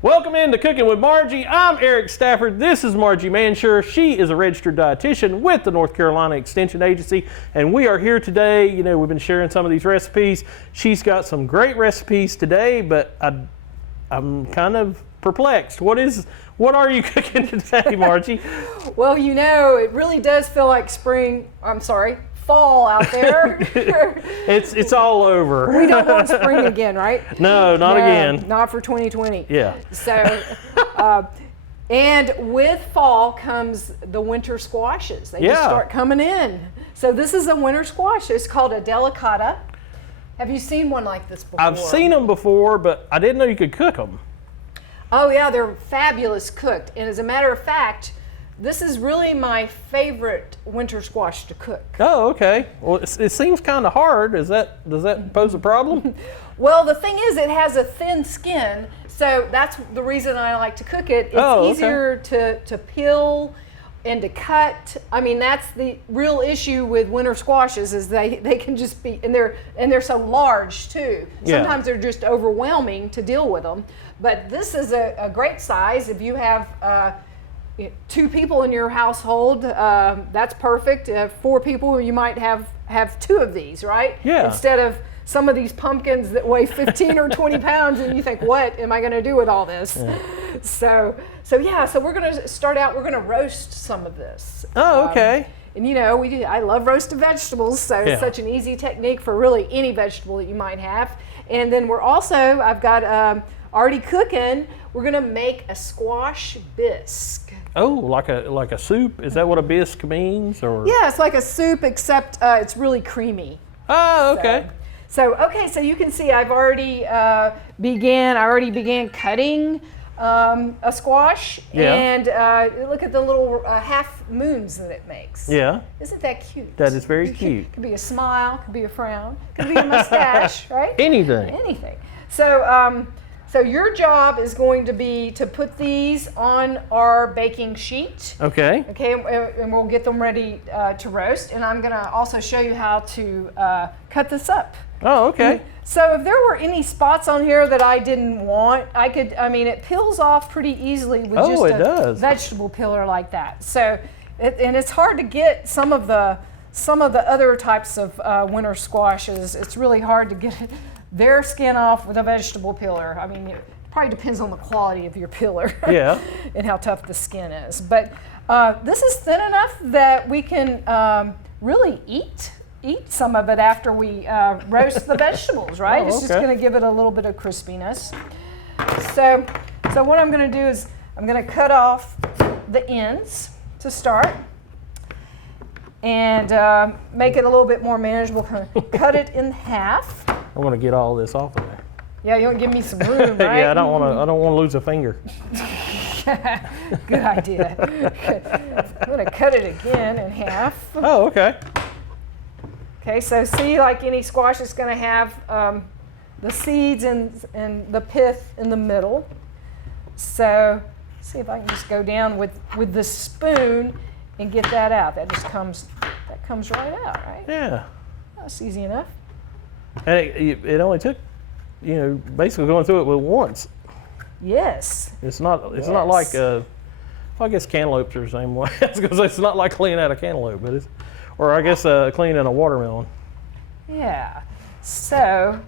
Welcome into Cooking with Margie. I'm Eric Stafford. This is Margie Mansure. She is a registered dietitian with the North Carolina Extension Agency, and we are here today. You know, we've been sharing some of these recipes. She's got some great recipes today, but I'm kind of perplexed. What are you cooking today, Margie? Well, you know, it really does feel like fall out there. It's all over. We don't want spring again, right? No, not again. Not for 2020. Yeah. So, and with fall comes the winter squashes. They just start coming in. So this is a winter squash. It's called a Delicata. Have you seen one like this before? I've seen them before, but I didn't know you could cook them. Oh yeah, they're fabulous cooked. And as a matter of fact, this is really my favorite winter squash to cook. Oh, okay. Well, it seems kind of hard. Does that pose a problem? Well, the thing is, it has a thin skin, so that's the reason I like to cook it. It's easier to peel and to cut. I mean, that's the real issue with winter squashes is they can just be, and they're so large too. Sometimes they're just overwhelming to deal with them. But this is a great size if you have 2 people in your household. That's perfect. 4 people, you might have 2 of these, right? Yeah. Instead of some of these pumpkins that weigh 15 or 20 pounds, and you think, what am I going to do with all this? Yeah. So we're going to start out. We're going to roast some of this. Oh, okay. And you know, I love roasted vegetables, so it's such an easy technique for really any vegetable that you might have. And then I've got already cooking. We're going to make a squash bisque. Oh, like a soup? Is that what a bisque means? Or? Yeah, it's like a soup, except it's really creamy. Oh, okay. So you can see I've already began cutting a squash, and look at the little half moons that it makes. Yeah. Isn't that cute? That is very cute. Could be a smile, could be a frown, could be a mustache, right? Anything. So your job is going to be to put these on our baking sheet. Okay. Okay, and we'll get them ready to roast. And I'm going to also show you how to cut this up. Oh, okay. So if there were any spots on here that I didn't want, it peels off pretty easily with just a vegetable peeler like that. So, and it's hard to get some of the other types of winter squashes. It's really hard to get their skin off with a vegetable peeler. I mean, it probably depends on the quality of your peeler. Yeah. And how tough the skin is. But this is thin enough that we can really eat some of it after we roast the vegetables, right? It's just going to give it a little bit of crispiness. So what I'm going to do is I'm going to cut off the ends to start and make it a little bit more manageable. Cut it in half. I want to get all this off of there. Yeah, you want to give me some room, right? Yeah, I don't want to lose a finger. Good idea. I'm going to cut it again in half. Oh, okay. Okay, so see, like any squash, it's going to have the seeds and the pith in the middle. So see if I can just go down with the spoon and get that out. That comes right out, right? Yeah. That's easy enough. And it only took, basically going through it with once. Yes. It's not like I guess cantaloupes are the same way. Because it's not like cleaning out a cantaloupe, but cleaning a watermelon. Yeah. So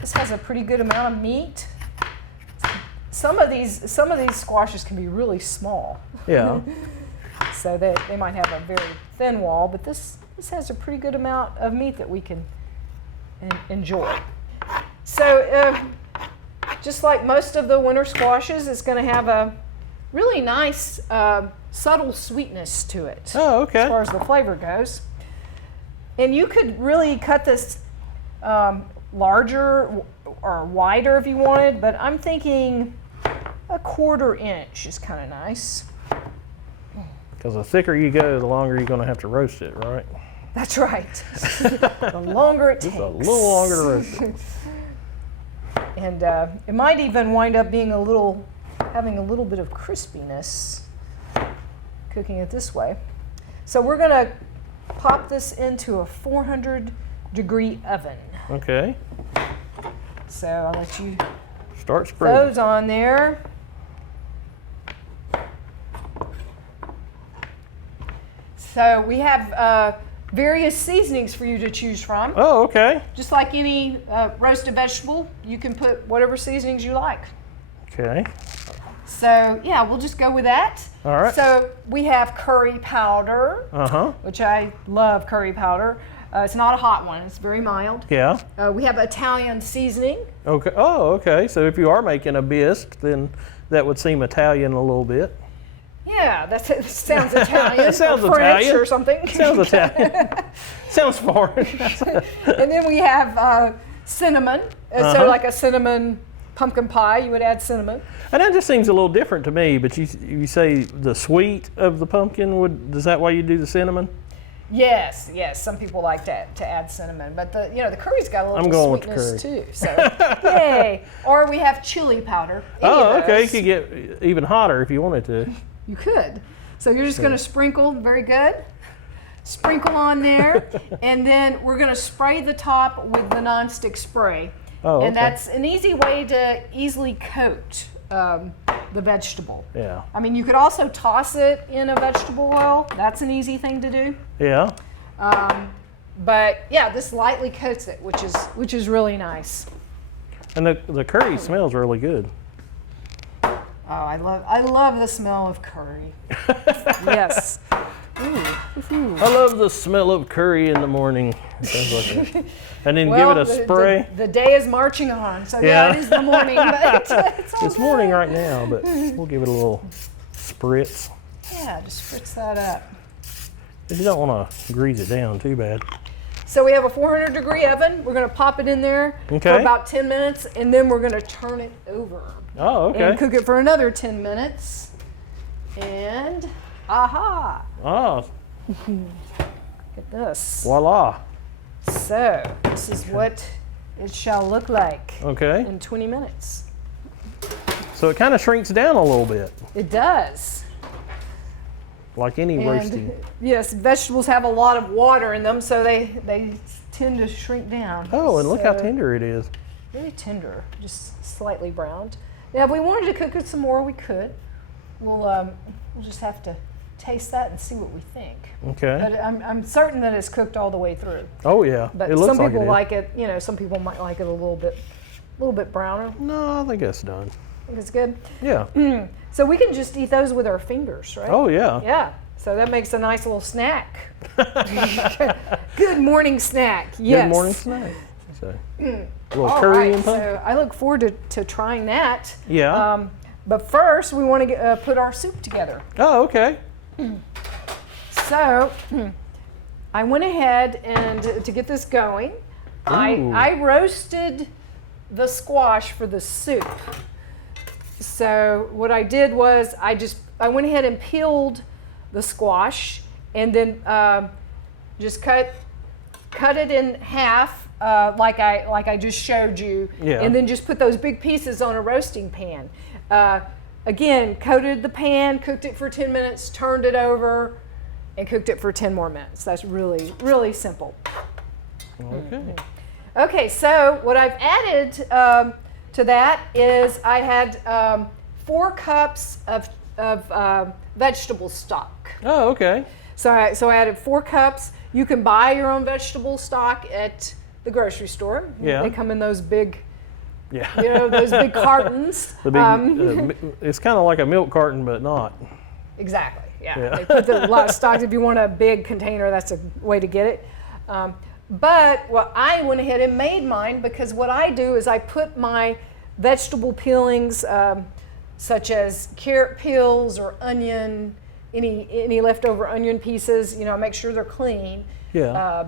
this has a pretty good amount of meat. Some of these squashes can be really small. Yeah. So they might have a very thin wall, but this has a pretty good amount of meat that we can enjoy. So just like most of the winter squashes, it's going to have a really nice subtle sweetness to it. Oh, okay. As far as the flavor goes. And you could really cut this larger or wider if you wanted, but I'm thinking a 1/4 inch is kind of nice. Because the thicker you go, the longer you're going to have to roast it, right? That's right. The longer it takes. Just a little longer to roast it. And it might even wind up being having a little bit of crispiness cooking it this way. So we're going to pop this into a 400-degree oven. Okay. So I'll let you start spreading those on there. So we have various seasonings for you to choose from. Oh, okay. Just like any roasted vegetable, you can put whatever seasonings you like. Okay. So yeah, we'll just go with that. All right. So we have curry powder, Uh-huh. which I love curry powder. It's not a hot one, it's very mild. Yeah. We have Italian seasoning. Okay. Oh, okay. So if you are making a bisque, then that would seem Italian a little bit. Yeah, that sounds Italian. It sounds or French Italian. or something. Sounds Italian. Sounds foreign. And then we have cinnamon. So like a cinnamon pumpkin pie, you would add cinnamon. And that just seems a little different to me, but you say the sweet of the pumpkin, is that why you do the cinnamon? Yes, some people like to add cinnamon, but the curry's got a little I'm going sweetness with curry. too. So yay! Or we have chili powder. Oh, okay. You could get even hotter if you wanted to. You could. So you're just going to sprinkle, very good. Sprinkle on there, and then we're going to spray the top with the nonstick spray. Oh, okay. And that's an easy way to easily coat the vegetable. Yeah. I mean, you could also toss it in a vegetable oil. That's an easy thing to do. Yeah. But yeah, this lightly coats it, which is really nice. And the curry smells really good. Oh, I love the smell of curry. Yes. Ooh. I love the smell of curry in the morning. And then give it a spray. The day is marching on, so yeah, it is the morning. But It's morning right now, but we'll give it a little spritz. Yeah, just spritz that up. You don't want to grease it down too bad. So we have a 400-degree oven. We're going to pop it in there for about 10 minutes, and then we're going to turn it over. Oh, okay. And cook it for another 10 minutes. And aha! Oh, Look at this. voila. So this is what it shall look like Okay. in 20 minutes. So it kind of shrinks down a little bit, It does. like any roasting. Yes, vegetables have a lot of water in them, so they tend to shrink down. Oh, and look how So, tender it is. Very tender, just slightly browned. Now, if we wanted to cook it some more, we could. We'll just have to taste that and see what we think. Okay. But I'm certain that it's cooked all the way through. Oh yeah. But it looks some people like like it. Some people might like it a little bit browner. No, I think that's done. Think it's good. Yeah. So we can just eat those with our fingers, right? Oh yeah. Yeah. So that makes a nice little snack. Good morning snack. Yes. Good morning snack. So, a little All curry right, and pumpkin. so I look forward to trying that. Yeah. But first, we want to put our soup together. Oh, okay. So I went ahead and to get this going, Ooh. I roasted the squash for the soup. So what I did was I went ahead and peeled the squash and then just cut it in half like I just showed you, Yeah. and then just put those big pieces on a roasting pan. Again, coated the pan, cooked it for 10 minutes, turned it over, and cooked it for 10 more minutes. That's really, really simple. Okay. Okay, so what I've added to that is I had 4 cups of vegetable stock. Oh, okay. So I added 4 cups. You can buy your own vegetable stock at the grocery store. Yeah. They come in those big, Yeah. those big cartons. The big, it's kind of like a milk carton, but not. Exactly. Yeah. Yeah. They put a lot of stock. If you want a big container, that's a way to get it. But I went ahead and made mine because what I do is I put my vegetable peelings, such as carrot peels or onion, any leftover onion pieces, I make sure they're clean. Yeah.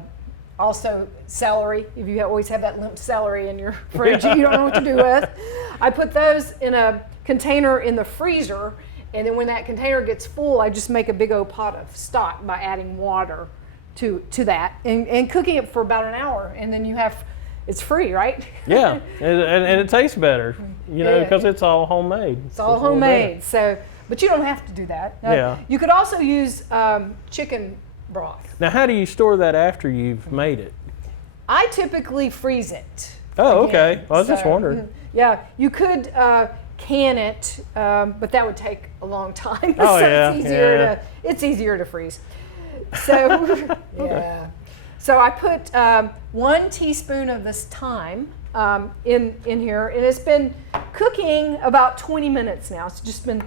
Also celery, if you always have that limp celery in your fridge you don't know what to do with. I put those in a container in the freezer, and then when that container gets full, I just make a big old pot of stock by adding water to that and cooking it for about an hour, and then it's free, right? Yeah, and it tastes better, because it's all homemade. It's all homemade, but you don't have to do that. Yeah. You could also use chicken broth. Now, how do you store that after you've made it? I typically freeze it. Oh, again. okay. I was just wondering. Yeah, you could can it, but that would take a long time. Oh, So yeah, it's easier to freeze. So, yeah. So I put 1 teaspoon of this thyme in here, and it's been cooking about 20 minutes now. It's just been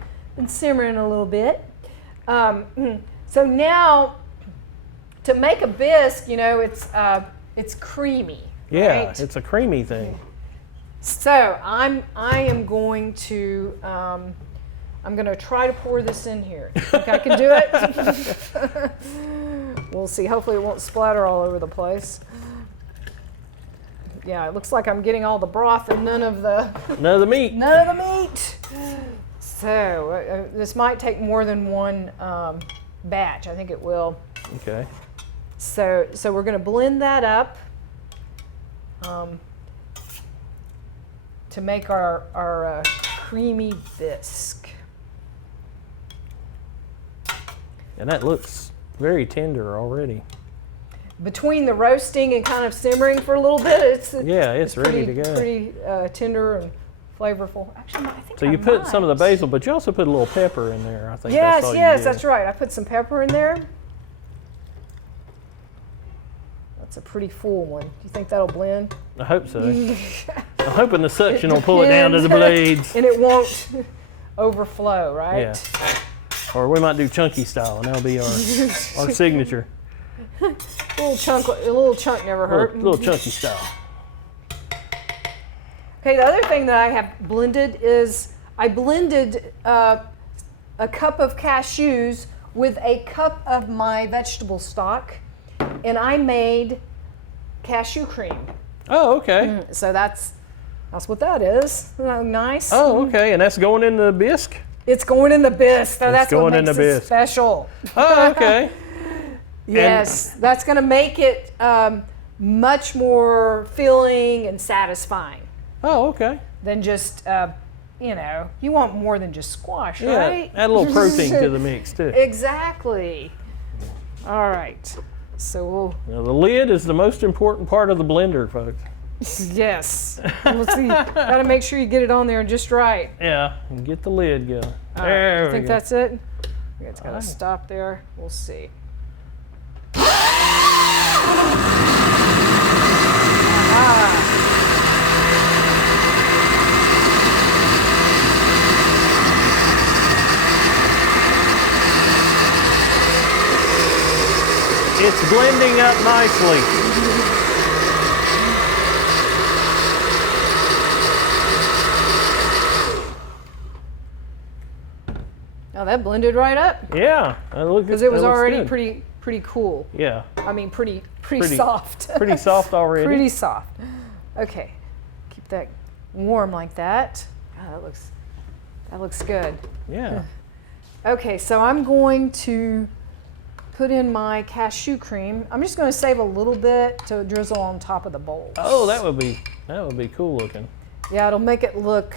simmering a little bit. So now, to make a bisque, you know, it's creamy. Yeah, right? it's a creamy thing. So I am going to I'm going to try to pour this in here. You think I can do it? We'll see. Hopefully it won't splatter all over the place. Yeah, it looks like I'm getting all the broth and none of the meat. None of the meat. So this might take more than one batch. I think it will. Okay. So we're going to blend that up to make our creamy bisque. And that looks very tender already. Between the roasting and kind of simmering for a little bit, it's ready to go. Pretty tender and flavorful. Actually, I think So you put some of the basil, but you also put a little pepper in there. I think. Yes, that's all yes, you did. that's right. I put some pepper in there. That's a pretty full one. Do you think that'll blend? I hope so. I'm hoping the suction will pull it down to the blades. And it won't overflow, right? Yeah. Or we might do chunky style, and that'll be our signature. A little chunk never hurt. Little chunky style. Okay, the other thing that I have blended is I blended a cup of cashews with a cup of my vegetable stock, and I made cashew cream. Oh, okay. So that's what that is. Isn't that nice? Oh, okay. And that's going in the bisque? It's going in the bisque. So that's going what in makes the it bisque. special. Oh, okay. Yes, that's going to make it much more filling and satisfying Oh, okay. than just, you want more than just squash, Yeah, right? add a little protein to the mix too. Exactly. All right. So Now, the lid is the most important part of the blender, folks. yes. Let's see. Got to make sure you get it on there just right. Yeah, and get the lid going. All right. There You we think go. that's it? It's got to stop there. We'll see. It's blending up nicely. Now that blended right up Yeah, because it was that looks already good. pretty cool. Yeah, I mean, pretty soft. pretty soft already. Pretty soft. Okay, keep that warm like that. Oh, that looks good. Yeah. Okay, so I'm going to put in my cashew cream. I'm just going to save a little bit to drizzle on top of the bowl. Oh, that would be cool looking. Yeah, it'll make it look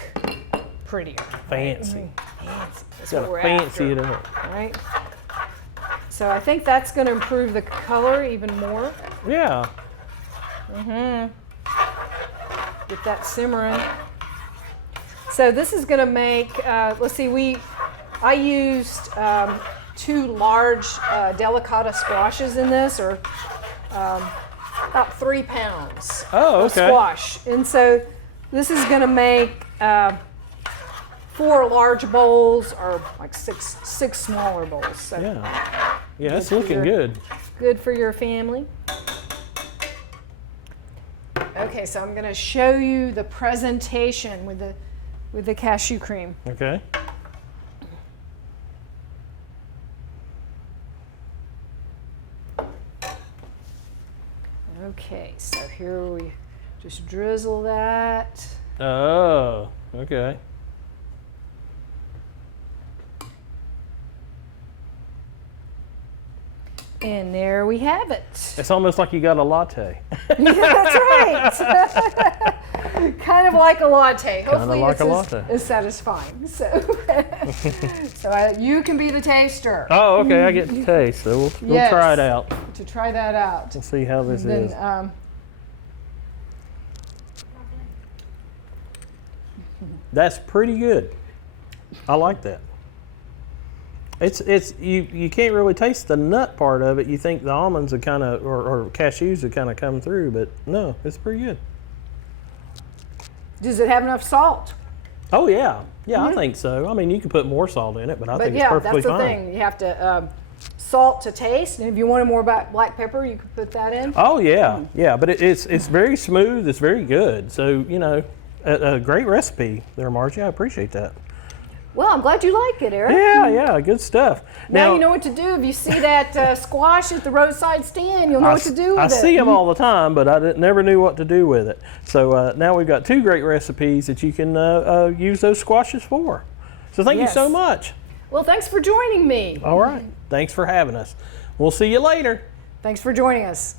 prettier. Fancy. Fancy. That's Got what we're to fancy after, it up. right? So I think that's going to improve the color even more. Yeah. Get that simmering. So this is going to make, let's see, I used 2 large Delicata squashes in this, or about 3 pounds Oh, of okay. squash. And so this is going to make 4 large bowls, or like six smaller bowls. So Yeah. Yeah, it's for looking your- good. good for your family. Okay, so I'm going to show you the presentation with the cashew cream. Okay. Okay, so here we just drizzle that. Oh, okay. And there we have it. It's almost like you got a latte. That's right. Kind of like a latte. Hopefully like it's a latte. as satisfying. So, you can be the taster Oh, okay. I get to taste, so we'll Yes. try it out to try that out. and see how this Then, is. That's pretty good. I like that. You can't really taste the nut part of it. You think the almonds would kind of, or cashews would kind of come through, but no, it's pretty good. Does it have enough salt? Oh yeah, yeah, I think so. I mean, you can put more salt in it, but I think it's yeah, perfectly that's the fine. thing. You have to salt to taste, and if you wanted more black pepper, you could put that in. Oh yeah, yeah, but it's very smooth. It's very good. So you know, a great recipe there, Margie. I appreciate that. Well, I'm glad you like it, Eric. Yeah, good stuff. Now you know what to do. If you see that squash at the roadside stand, you'll know what to do with it. I see them all the time, but I never knew what to do with it. So now we've got 2 great recipes that you can use those squashes for. So thank you so much. Well, thanks for joining me. All right. Thanks for having us. We'll see you later. Thanks for joining us.